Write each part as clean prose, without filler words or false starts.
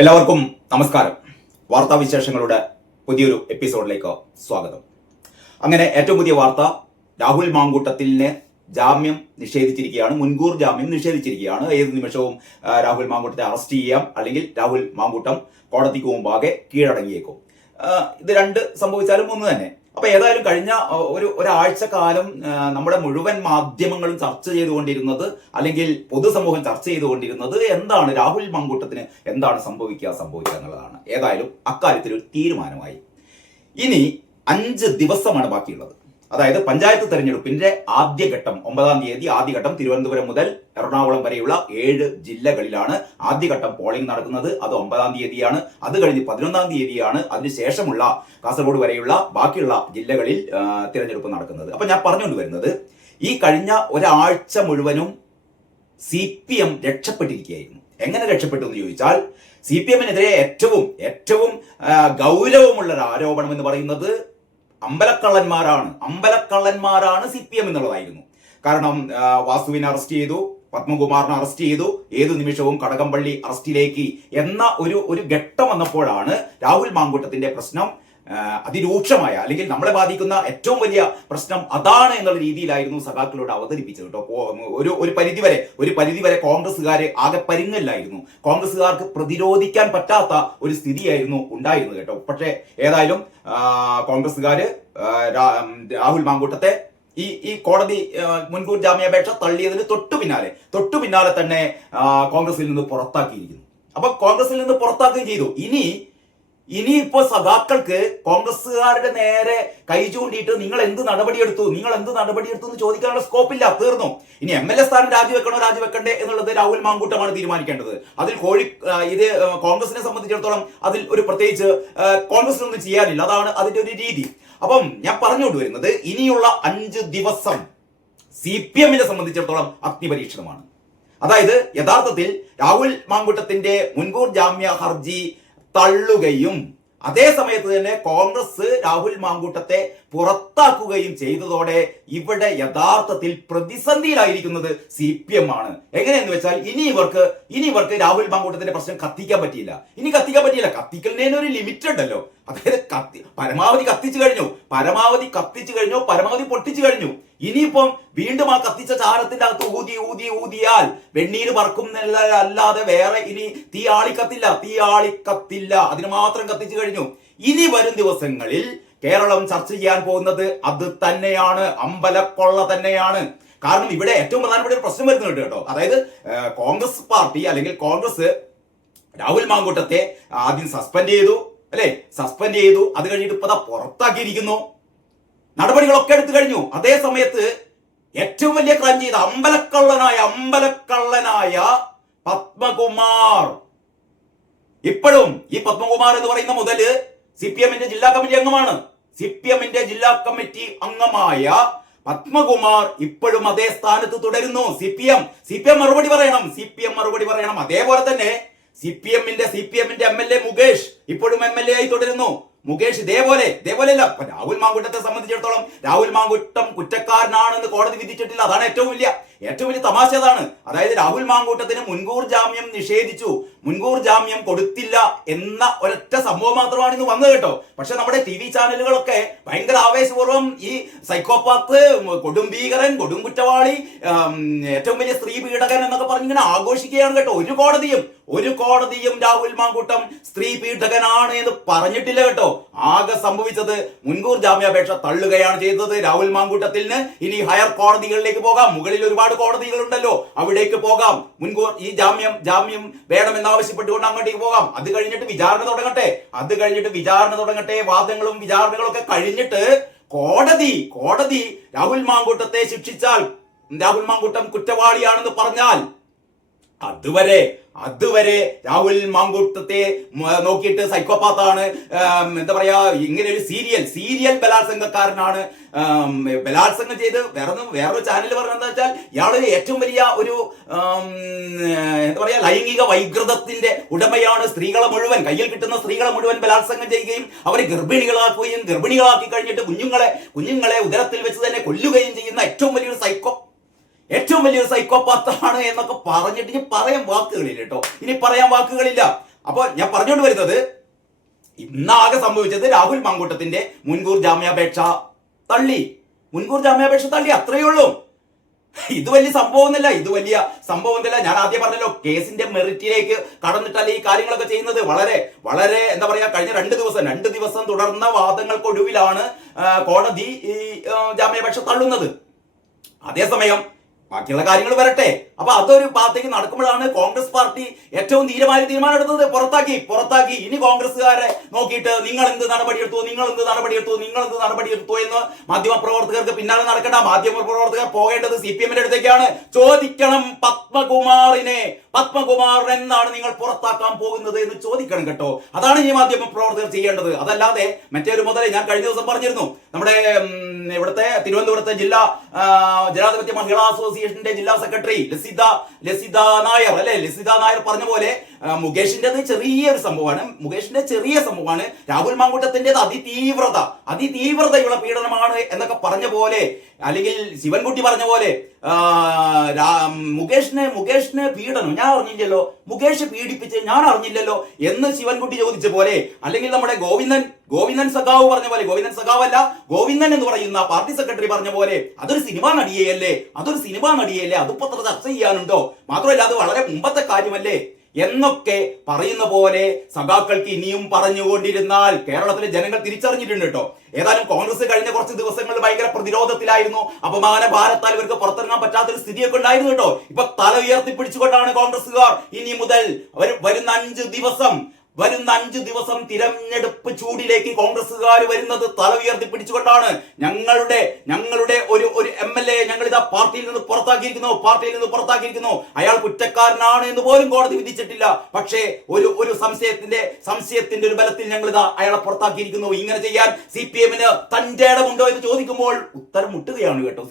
എല്ലാവർക്കും നമസ്കാരം. വാർത്താവിശേഷങ്ങളുടെ പുതിയൊരു എപ്പിസോഡിലേക്ക് സ്വാഗതം. അങ്ങനെ ഏറ്റവും പുതിയ വാർത്ത, രാഹുൽ മാങ്കൂട്ടത്തിന് ജാമ്യം നിഷേധിച്ചിരിക്കുകയാണ്. മുൻകൂർ ജാമ്യം നിഷേധിച്ചിരിക്കുകയാണ്. ഏത് നിമിഷവും രാഹുൽ മാങ്കൂട്ടത്തെ അറസ്റ്റ് ചെയ്യാം, അല്ലെങ്കിൽ രാഹുൽ മാങ്കൂട്ടം കോടതിക്ക് മുമ്പാകെ കീഴടങ്ങിയേക്കും. ഇത് രണ്ട് സംഭവിച്ചാലും ഒന്ന് തന്നെ. അപ്പൊ ഏതായാലും കഴിഞ്ഞ ഒരാഴ്ച കാലം നമ്മുടെ മുഴുവൻ മാധ്യമങ്ങളും ചർച്ച ചെയ്തുകൊണ്ടിരുന്നത്, അല്ലെങ്കിൽ പൊതുസമൂഹം ചർച്ച ചെയ്തുകൊണ്ടിരുന്നത് എന്താണ്, രാഹുൽ മാങ്കൂട്ടത്തിന് എന്താണ് സംഭവിക്കുക എന്നുള്ളതാണ്. ഏതായാലും അക്കാര്യത്തിൽ ഒരു തീരുമാനമായി. ഇനി 5 ദിവസമാണ് ബാക്കിയുള്ളത്. അതായത് പഞ്ചായത്ത് തെരഞ്ഞെടുപ്പിന്റെ ആദ്യഘട്ടം 9-ാം തീയതി ആദ്യഘട്ടം തിരുവനന്തപുരം മുതൽ എറണാകുളം വരെയുള്ള 7 ജില്ലകളിലാണ് ആദ്യഘട്ടം പോളിംഗ് നടക്കുന്നത്. അത് 9-ാം തീയതിയാണ്. അത് കഴിഞ്ഞ് 11-ാം തീയതിയാണ് അതിനുശേഷമുള്ള കാസർഗോഡ് വരെയുള്ള ബാക്കിയുള്ള ജില്ലകളിൽ തിരഞ്ഞെടുപ്പ് നടക്കുന്നത്. അപ്പൊ ഞാൻ പറഞ്ഞുകൊണ്ട് വരുന്നത്, ഈ കഴിഞ്ഞ ഒരാഴ്ച മുഴുവനും CPM രക്ഷപ്പെട്ടിരിക്കുകയായിരുന്നു. എങ്ങനെ രക്ഷപ്പെട്ടു എന്ന് ചോദിച്ചാൽ, CPM-നെതിരെ ഏറ്റവും ഗൗരവമുള്ള ഒരു ആരോപണം എന്ന് പറയുന്നത് അമ്പലക്കള്ളന്മാരാണ് CPM എന്നുള്ളതായിരുന്നു. കാരണം വാസുവിനെ അറസ്റ്റ് ചെയ്തു, പത്മകുമാറിനെ അറസ്റ്റ് ചെയ്തു, ഏതു നിമിഷവും കടകംപള്ളി അറസ്റ്റിലേക്ക് എന്ന ഒരു ഘട്ടം വന്നപ്പോഴാണ് രാഹുൽ മാങ്കൂട്ടത്തിന്റെ പ്രശ്നം അതിരൂക്ഷമായ, അല്ലെങ്കിൽ നമ്മളെ ബാധിക്കുന്ന ഏറ്റവും വലിയ പ്രശ്നം അതാണ് എന്നുള്ള രീതിയിലായിരുന്നു സഖാക്കളോട് അവതരിപ്പിച്ചത് കേട്ടോ. ഒരു പരിധിവരെ കോൺഗ്രസ്സുകാരെ ആകെ പരിങ്ങല്ലായിരുന്നു. കോൺഗ്രസ്സുകാർക്ക് പ്രതിരോധിക്കാൻ പറ്റാത്ത ഒരു സ്ഥിതിയായിരുന്നു ഉണ്ടായിരുന്നത് കേട്ടോ. പക്ഷേ ഏതായാലും കോൺഗ്രസ്സുകാര് രാഹുൽ മാങ്കൂട്ടത്തെ ഈ കോടതി മുൻകൂർ ജാമ്യാപേക്ഷ തള്ളിയതിന് തൊട്ടു പിന്നാലെ തന്നെ കോൺഗ്രസിൽ നിന്ന് പുറത്താക്കിയിരിക്കുന്നു. അപ്പൊ കോൺഗ്രസിൽ നിന്ന് പുറത്താക്കുകയും ചെയ്തു. ഇനിയിപ്പോ സഖാക്കൾക്ക് കോൺഗ്രസ്സുകാരുടെ നേരെ കൈ ചൂണ്ടിയിട്ട് നിങ്ങൾ എന്ത് നടപടിയെടുത്തു എന്ന് ചോദിക്കാനുള്ള സ്കോപ്പില്ല, തീർന്നു. ഇനി MLA സ്ഥാനം രാജിവെക്കണ്ടേ എന്നുള്ളത് രാഹുൽ മാങ്കൂട്ടമാണ് തീരുമാനിക്കേണ്ടത്. അതിൽ ഇത് കോൺഗ്രസിനെ സംബന്ധിച്ചിടത്തോളം അതിൽ ഒരു പ്രത്യേകിച്ച് കോൺഗ്രസിനൊന്നും ചെയ്യാനില്ല. അതാണ് അതിന്റെ ഒരു രീതി. അപ്പം ഞാൻ പറഞ്ഞുകൊണ്ട് വരുന്നത്, ഇനിയുള്ള 5 ദിവസം CPM-നെ സംബന്ധിച്ചിടത്തോളം അഗ്നിപരീക്ഷണമാണ്. അതായത് യഥാർത്ഥത്തിൽ രാഹുൽ മാങ്കൂട്ടത്തിന്റെ മുൻകൂർ ജാമ്യ ഹർജി തള്ളുകയും അതേ സമയത്ത് തന്നെ കോൺഗ്രസ് രാഹുൽ മാങ്കൂട്ടത്തെ പുറത്താക്കുകയും ചെയ്തതോടെ ഇവിടെ യഥാർത്ഥത്തിൽ പ്രതിസന്ധിയിലായിരിക്കുന്നത് CPM ആണ്. എങ്ങനെയെന്ന് വെച്ചാൽ, ഇനി ഇവർക്ക് രാഹുൽ മാങ്കൂട്ടത്തിന്റെ പ്രശ്നം കത്തിക്കാൻ പറ്റിയില്ല. കത്തിക്കുന്നതിന് ഒരു ലിമിറ്റ് ഉണ്ടല്ലോ. അതായത് പരമാവധി കത്തിച്ചു കഴിഞ്ഞു, പരമാവധി പൊട്ടിച്ചു കഴിഞ്ഞു. ഇനിയിപ്പം വീണ്ടും ആ കത്തിച്ച ചാരത്തിന്റെ അകത്ത് ഊതിയാൽ വെണ്ണീര് പറക്കുന്നല്ലാതെ വേറെ ഇനി തീ ആളിക്കത്തില്ല. അതിന് മാത്രം കത്തിച്ചു കഴിഞ്ഞു. ഇനി വരും ദിവസങ്ങളിൽ കേരളം ചർച്ച ചെയ്യാൻ പോകുന്നത് അത് തന്നെയാണ്, അമ്പലക്കൊള്ള തന്നെയാണ്. കാരണം ഇവിടെ ഏറ്റവും പ്രധാനപ്പെട്ട ഒരു പ്രശ്നം വരുന്നുണ്ട് കേട്ടോ. അതായത് കോൺഗ്രസ് പാർട്ടി, അല്ലെങ്കിൽ കോൺഗ്രസ് രാഹുൽ മാങ്കൂട്ടത്തെ ആദ്യം സസ്പെൻഡ് ചെയ്തു. അത് കഴിഞ്ഞിട്ട് ഇപ്പൊ പുറത്താക്കിയിരിക്കുന്നു. നടപടികളൊക്കെ എടുത്തു കഴിഞ്ഞു. അതേ സമയത്ത് ഏറ്റവും വലിയ ക്രൈം ചെയ്ത അമ്പലക്കള്ളനായ പത്മകുമാർ, ഇപ്പോഴും ഈ പത്മകുമാർ എന്ന് പറയുന്ന മുതല് CPM-ന്റെ ജില്ലാ കമ്മിറ്റി അംഗമായ പത്മകുമാർ ഇപ്പോഴും അതേ സ്ഥാനത്ത് തുടരുന്നു. CPM മറുപടി പറയണം. അതേപോലെ തന്നെ CPM-ന്റെ MLA മുകേഷ് ഇപ്പോഴും MLA ആയി തുടരുന്നു. മുകേഷ് ഇതേപോലെയല്ല. രാഹുൽ മാങ്കൂട്ടത്തെ സംബന്ധിച്ചിടത്തോളം രാഹുൽ മാങ്കൂട്ടം കുറ്റക്കാരനാണെന്ന് കോടതി വിധിച്ചിട്ടില്ല. അതാണ് ഏറ്റവും വലിയ തമാശ. അതാണ്. അതായത് രാഹുൽ മാങ്കൂട്ടത്തിന് മുൻകൂർ ജാമ്യം നിഷേധിച്ചു, മുൻകൂർ ജാമ്യം കൊടുത്തില്ല എന്ന ഒരൊറ്റ സംഭവം മാത്രമാണ് ഇന്ന് വന്നത് കേട്ടോ. പക്ഷെ നമ്മുടെ TV ചാനലുകളൊക്കെ ഭയങ്കര ആവേശപൂർവ്വം ഈ സൈക്കോപാത്ത്, കൊടുംഭീകരൻ, കൊടുംകുറ്റവാളി, ഏറ്റവും വലിയ സ്ത്രീ പീഡകൻ എന്നൊക്കെ പറഞ്ഞിങ്ങനെ ആഘോഷിക്കുകയാണ് കേട്ടോ. ഒരു കോടതിയും രാഹുൽ മാങ്കൂട്ടം സ്ത്രീ പീഡകനാണ് എന്ന് പറഞ്ഞിട്ടില്ല കേട്ടോ. ആകെ സംഭവിച്ചത് മുൻകൂർ ജാമ്യാപേക്ഷ തള്ളുകയാണ് ചെയ്തത്. രാഹുൽ മാങ്കൂട്ടത്തിന് ഇനി ഹയർ കോടതികളിലേക്ക് പോകാം. മുകളിൽ ഒരുപാട് കോടതികളുണ്ടല്ലോ, അവിടേക്ക് പോകാം. മുൻകൂർ ഈ ജാമ്യം വേണമെന്നാവശ്യപ്പെട്ടുകൊണ്ട് അങ്ങോട്ടേക്ക് പോകാം. അത് കഴിഞ്ഞിട്ട് വിചാരണ തുടങ്ങട്ടെ. വാദങ്ങളും വിചാരണകളും ഒക്കെ കഴിഞ്ഞിട്ട് കോടതി രാഹുൽ മാങ്കൂട്ടത്തെ ശിക്ഷിച്ചാൽ, രാഹുൽ മാങ്കൂട്ടം കുറ്റവാളിയാണെന്ന് പറഞ്ഞാൽ, അതുവരെ രാഹുൽ മാങ്കൂട്ടത്തെ നോക്കിയിട്ട് സൈക്കോപാത്താണ്, എന്താ പറയാ, ഇങ്ങനെ ഒരു സീരിയൽ ബലാത്സംഗക്കാരനാണ്, ബലാത്സംഗം ചെയ്ത് വേറൊരു ചാനൽ പറഞ്ഞെന്താ വെച്ചാൽ ഇയാള് ഏറ്റവും വലിയ ഒരു എന്താ പറയാ ലൈംഗിക വൈകൃതത്തിന്റെ ഉടമയാണ്. കയ്യിൽ കിട്ടുന്ന സ്ത്രീകളെ മുഴുവൻ ബലാത്സംഗം ചെയ്യുകയും അവരെ ഗർഭിണികളാക്കി കഴിഞ്ഞിട്ട് കുഞ്ഞുങ്ങളെ ഉദരത്തിൽ വെച്ച് തന്നെ കൊല്ലുകയും ചെയ്യുന്ന ഏറ്റവും വലിയൊരു സൈക്കോപാത്താണ് എന്നൊക്കെ പറഞ്ഞിട്ട് ഇനി പറയാൻ വാക്കുകളില്ല കേട്ടോ. അപ്പോൾ ഞാൻ പറഞ്ഞുകൊണ്ട് വരുന്നത്, ഇന്നാകെ സംഭവിച്ചത് രാഹുൽ മാങ്കൂട്ടത്തിന്റെ മുൻകൂർ ജാമ്യാപേക്ഷ തള്ളി. അത്രയേ ഉള്ളൂ. ഇത് വലിയ സംഭവമൊന്നുമില്ല, ഞാൻ ആദ്യം പറഞ്ഞല്ലോ, കേസിന്റെ മെറിറ്റിലേക്ക് കടന്നിട്ടല്ല ഈ കാര്യങ്ങളൊക്കെ ചെയ്യുന്നത്. വളരെ വളരെ എന്താ പറയാ, കഴിഞ്ഞ രണ്ട് ദിവസം തുടർന്ന വാദങ്ങൾക്കൊടുവിലാണ് കോടതി ഈ ജാമ്യാപേക്ഷ തള്ളുന്നത്. അതേസമയം ബാക്കിയുള്ള കാര്യങ്ങൾ വരട്ടെ. അപ്പൊ അതൊരു ഭാഗത്തേക്ക് നടക്കുമ്പോഴാണ് കോൺഗ്രസ് പാർട്ടി ഏറ്റവും തീരുമാനം എടുത്തത്. പുറത്താക്കി. ഇനി കോൺഗ്രസ്സുകാരെ നോക്കിയിട്ട് നിങ്ങൾ എന്ത് നടപടിയെടുത്തു എന്ന് മാധ്യമപ്രവർത്തകർക്ക് പിന്നാലെ നടക്കണ്ട. മാധ്യമപ്രവർത്തകർ പോകേണ്ടത് CPM അടുത്തേക്കാണ്. ചോദിക്കണം, പത്മകുമാർ എന്നാണ് നിങ്ങൾ പുറത്താക്കാൻ പോകുന്നത് എന്ന് ചോദിക്കണം കേട്ടോ. അതാണ് ഈ മാധ്യമപ്രവർത്തകർ ചെയ്യേണ്ടത്. അതല്ലാതെ മറ്റൊരു മുതൽ ഞാൻ കഴിഞ്ഞ ദിവസം പറഞ്ഞിരുന്നു, നമ്മുടെ ഇവിടുത്തെ തിരുവനന്തപുരത്തെ ജില്ലാ ജനാധിപത്യ മഹിളാ അസോസിയേഷന്റെ ജില്ലാ സെക്രട്ടറി ലസിത നായർ പറഞ്ഞ പോലെ മുകേഷിന്റേത് ചെറിയ സംഭവമാണ്, രാഹുൽ മാങ്കൂട്ടത്തിന്റേത് അതിതീവ്രതയുള്ള പീഡനമാണ് എന്നൊക്കെ പറഞ്ഞ പോലെ, അല്ലെങ്കിൽ ശിവൻകുട്ടി പറഞ്ഞ പോലെ മുകേഷിന് പീഡനം ഞാൻ അറിഞ്ഞില്ലല്ലോ, മുകേഷ് പീഡിപ്പിച്ച് ഞാൻ അറിഞ്ഞില്ലല്ലോ എന്ന് ശിവൻകുട്ടി ചോദിച്ച പോലെ, അല്ലെങ്കിൽ നമ്മുടെ ഗോവിന്ദൻ സഖാവ് പറഞ്ഞ പോലെ, ഗോവിന്ദൻ എന്ന് പറയുന്ന പാർട്ടി സെക്രട്ടറി പറഞ്ഞ പോലെ, അതൊരു സിനിമാ നടിയല്ലേ, അതിപ്പോ അത്ര ചർച്ച ചെയ്യാനുണ്ടോ, മാത്രമല്ല അത് വളരെ മുമ്പത്തെ കാര്യമല്ലേ എന്നൊക്കെ പറയുന്ന പോലെ സഖാക്കൾക്ക് ഇനിയും പറഞ്ഞുകൊണ്ടിരുന്നാൽ കേരളത്തിലെ ജനങ്ങൾ തിരിച്ചറിഞ്ഞിട്ടുണ്ട് കേട്ടോ. ഏതായാലും കോൺഗ്രസ് കഴിഞ്ഞ കുറച്ച് ദിവസങ്ങളിൽ ഭയങ്കര പ്രതിരോധത്തിലായിരുന്നു. അപമാന ഭാരത്താൽ ഇവർക്ക് പുറത്തിറങ്ങാൻ പറ്റാത്തൊരു സ്ഥിതിയൊക്കെ ഉണ്ടായിരുന്നു കേട്ടോ. ഇപ്പൊ തല ഉയർത്തിപ്പിടിച്ചുകൊണ്ടാണ് കോൺഗ്രസ്സുകാർ ഇനി മുതൽ വരുന്ന 5 ദിവസം തിരഞ്ഞെടുപ്പ് ചൂടിലേക്ക് കോൺഗ്രസ്സുകാർ വരുന്നത് തല ഉയർത്തിപ്പിടിച്ചുകൊണ്ടാണ്. ഞങ്ങളുടെ ഒരു MLA ഞങ്ങളിതാ പാർട്ടിയിൽ നിന്ന് പുറത്താക്കിയിരിക്കുന്നു, അയാൾ കുറ്റക്കാരനാണ് എന്ന് പോലും കോടതി വിധിച്ചിട്ടില്ല. പക്ഷേ ഒരു സംശയത്തിന്റെ ഒരു ബലത്തിൽ ഞങ്ങളിതാ അയാളെ പുറത്താക്കിയിരിക്കുന്നു. ഇങ്ങനെ ചെയ്യാൻ CPM-ന് തന്റെ ഇടമുണ്ടോ എന്ന് ചോദിക്കുമ്പോൾ ഉത്തരം മുട്ടുകയാണ് കേട്ടോ.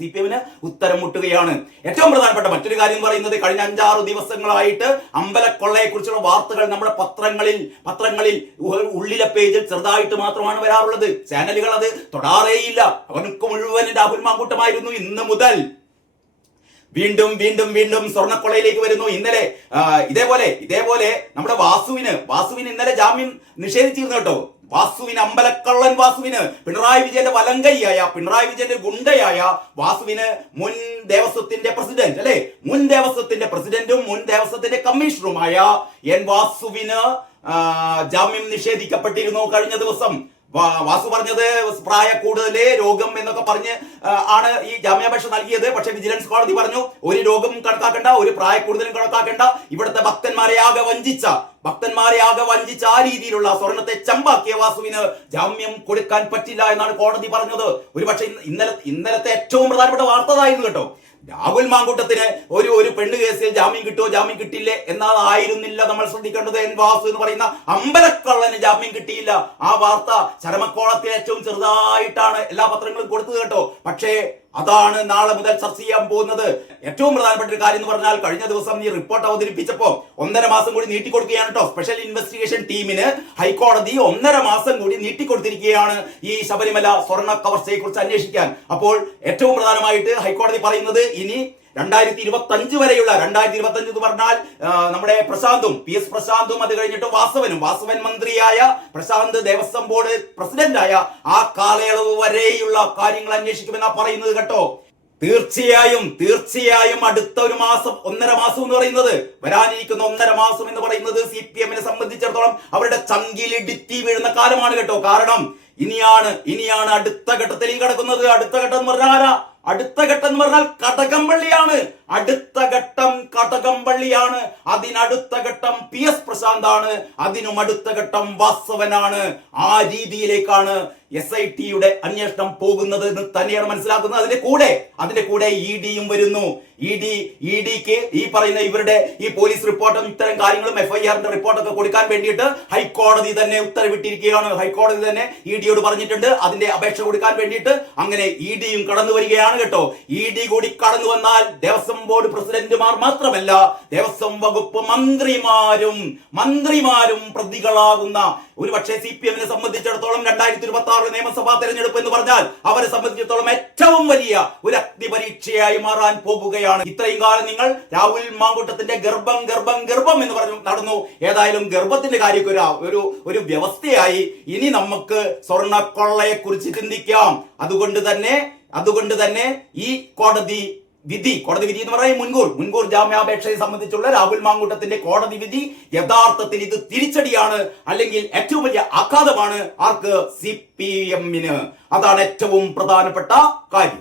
ഏറ്റവും പ്രധാനപ്പെട്ട മറ്റൊരു കാര്യം പറയുന്നത്, കഴിഞ്ഞ 5-6 ദിവസങ്ങളായിട്ട് അമ്പലക്കൊള്ളയെ കുറിച്ചുള്ള വാർത്തകൾ നമ്മുടെ പത്രങ്ങളിൽ ഉള്ളിലെ പേജിൽ ചെറുതായിട്ട് മാത്രമാണ് വരാറുള്ളത്. ചാനലുകൾ അത് തൊടാറേയില്ല. അവനക്ക് മുഴുവൻ രാഹുൽ മാങ്കൂട്ടമായിരുന്നു. ഇന്ന് മുതൽ വീണ്ടും സ്വർണ്ണക്കൊള്ളയിലേക്ക് വരുന്നു. ഇന്നലെ ഇതേപോലെ നമ്മുടെ വാസുവിന് ഇന്നലെ ജാമ്യം നിഷേധിച്ചിരുന്നു കേട്ടോ. അമ്പലക്കള്ളൻ വാസുവിന്, പിണറായി വിജയന്റെ വലങ്കയ്യായ, പിണറായി വിജയന്റെ ഗുണ്ടയായ വാസുവിന്, മുൻ ദേവസ്വത്തിന്റെ പ്രസിഡന്റും മുൻ ദേവസ്വത്തിന്റെ കമ്മീഷണറുമായ വാസുവിന് ജാമ്യം നിഷേധിക്കപ്പെട്ടിരുന്നു കഴിഞ്ഞ ദിവസം. വാസു പറഞ്ഞത് പ്രായ കൂടുതല്, രോഗം എന്നൊക്കെ പറഞ്ഞ് ആണ് ഈ ജാമ്യാപേക്ഷ നൽകിയത്. പക്ഷെ വിജിലൻസ് കോടതി പറഞ്ഞു, ഒരു രോഗം കണക്കാക്കണ്ട, ഒരു പ്രായ കൂടുതലും കണക്കാക്കണ്ട, ഇവിടുത്തെ ഭക്തന്മാരെ ആകെ വഞ്ചിച്ച ആ രീതിയിലുള്ള സ്വർണത്തെ ചമ്പാക്കിയ വാസുവിന് ജാമ്യം കൊടുക്കാൻ പറ്റില്ല എന്നാണ് കോടതി പറഞ്ഞത്. ഒരുപക്ഷെ ഇന്നലത്തെ ഏറ്റവും പ്രധാനപ്പെട്ട വാർത്ത അതായിരുന്നു കേട്ടോ. രാഹുൽ മാങ്കൂട്ടത്തിന് ഒരു പെണ്ണ് കേസിൽ ജാമ്യം കിട്ടുമോ ജാമ്യം കിട്ടില്ലേ എന്നതായിരുന്നില്ല നമ്മൾ ശ്രദ്ധിക്കേണ്ടത്. വാസു എന്ന് പറയുന്ന അമ്പലക്കള്ളന് ജാമ്യം കിട്ടിയില്ല. ആ വാർത്ത ചരമക്കോളത്തിൽ ഏറ്റവും ചെറുതായിട്ടാണ് എല്ലാ പത്രങ്ങളും കൊടുത്തത് കേട്ടോ. പക്ഷേ അതാണ് നാളെ മുതൽ ചർച്ച ചെയ്യാൻ പോകുന്നത്. ഏറ്റവും പ്രധാനപ്പെട്ട ഒരു കാര്യം എന്ന് പറഞ്ഞാൽ, കഴിഞ്ഞ ദിവസം ഈ റിപ്പോർട്ട് അവതരിപ്പിച്ചപ്പോ 1.5 മാസം കൂടി നീട്ടിക്കൊടുക്കുകയാണ് കേട്ടോ. സ്പെഷ്യൽ ഇൻവെസ്റ്റിഗേഷൻ ടീമിന് ഹൈക്കോടതി 1.5 മാസം കൂടി നീട്ടിക്കൊടുത്തിരിക്കുകയാണ് ഈ ശബരിമല സ്വർണ്ണ കവർച്ചയെ കുറിച്ച് അന്വേഷിക്കാൻ. അപ്പോൾ ഏറ്റവും പ്രധാനമായിട്ട് ഹൈക്കോടതി പറയുന്നത്, ഇനി 2025 വരെയുള്ള 2025 എന്ന് പറഞ്ഞാൽ നമ്മുടെ PS പ്രശാന്തും അത് കഴിഞ്ഞിട്ട് വാസവൻ മന്ത്രിയായ പ്രശാന്ത് ദേവസ്വം ബോർഡ് പ്രസിഡന്റായ ആ കാലയളവ് വരെയുള്ള കാര്യങ്ങൾ അന്വേഷിക്കുമെന്നാ പറയുന്നത് കേട്ടോ. തീർച്ചയായും അടുത്ത 1.5 മാസം എന്ന് പറയുന്നത്, വരാനിരിക്കുന്ന 1.5 മാസം എന്ന് പറയുന്നത് CPM-നെ സംബന്ധിച്ചിടത്തോളം അവരുടെ ചങ്കിലിടിത്തി വീഴുന്ന കാലമാണ് കേട്ടോ. കാരണം ഇനിയാണ് അടുത്ത ഘട്ടത്തിലേക്ക് കടക്കുന്നത്. അടുത്ത ഘട്ടം എന്ന് പറഞ്ഞാൽ കടകംപള്ളിയാണ്. അതിനടുത്ത ഘട്ടം PS പ്രശാന്താണ്, അതിനും അടുത്ത ഘട്ടം വാസവനാണ്. ആ രീതിയിലേക്കാണ് SIT-യുടെ അന്വേഷണം പോകുന്നത് എന്ന് തന്നെയാണ് മനസ്സിലാക്കുന്നത്. അതിന്റെ കൂടെ ED-യും വരുന്നു. ED-ക്ക് ഈ പറയുന്ന ഇവരുടെ ഈ പോലീസ് റിപ്പോർട്ടും ഇത്തരം കാര്യങ്ങളും FIR-ന്റെ റിപ്പോർട്ടൊക്കെ കൊടുക്കാൻ വേണ്ടിയിട്ട് ഹൈക്കോടതി തന്നെ ഉത്തരവിട്ടിരിക്കുകയാണ്. ഹൈക്കോടതി തന്നെ ED-യോട് പറഞ്ഞിട്ടുണ്ട് അതിന്റെ അപേക്ഷ കൊടുക്കാൻ വേണ്ടിയിട്ട്. അങ്ങനെ ED-യും കടന്നു വരികയാണ് കേട്ടോ. ED കൂടി കടന്നു വന്നാൽ ദേവസ്വം ബോർഡ് പ്രസിഡന്റുമാർ മാത്രമല്ല, ദേവസ്വം വകുപ്പ് മന്ത്രിമാരും പ്രതികളാകുന്ന, ഒരുപക്ഷെ CPM-നെ സംബന്ധിച്ചിടത്തോളം 2026 നിയമസഭാ തെരഞ്ഞെടുപ്പ് എന്ന് പറഞ്ഞാൽ അവരെ സംബന്ധിച്ചിടത്തോളം ഏറ്റവും വലിയ ഒരു അഗ്നിപരീക്ഷയായി മാറാൻ പോകുകയാണ്. ഇത്രയും കാലം നിങ്ങൾ രാഹുൽ മാങ്കൂട്ടത്തിന്റെ ഗർഭം എന്ന് പറഞ്ഞു നടന്നു. ഏതായാലും ഗർഭത്തിന്റെ കാര്യമൊക്കെ ഒരു വ്യവസ്ഥയായി. ഇനി നമുക്ക് സ്വർണ്ണക്കൊള്ളയെ കുറിച്ച് ചിന്തിക്കാം. അതുകൊണ്ട് തന്നെ ഈ കോടതി വിധി എന്ന് പറയുന്നത് മുൻകൂർ ജാമ്യാപേക്ഷയെ സംബന്ധിച്ചുള്ള രാഹുൽ മാങ്കൂട്ടത്തിന്റെ കോടതി വിധി യഥാർത്ഥത്തിൽ ഇത് തിരിച്ചടിയാണ്, അല്ലെങ്കിൽ ഏറ്റവും വലിയ ആഘാതമാണ് ആർക്ക്? CPM-ന്. അതാണ് ഏറ്റവും പ്രധാനപ്പെട്ട കാര്യം.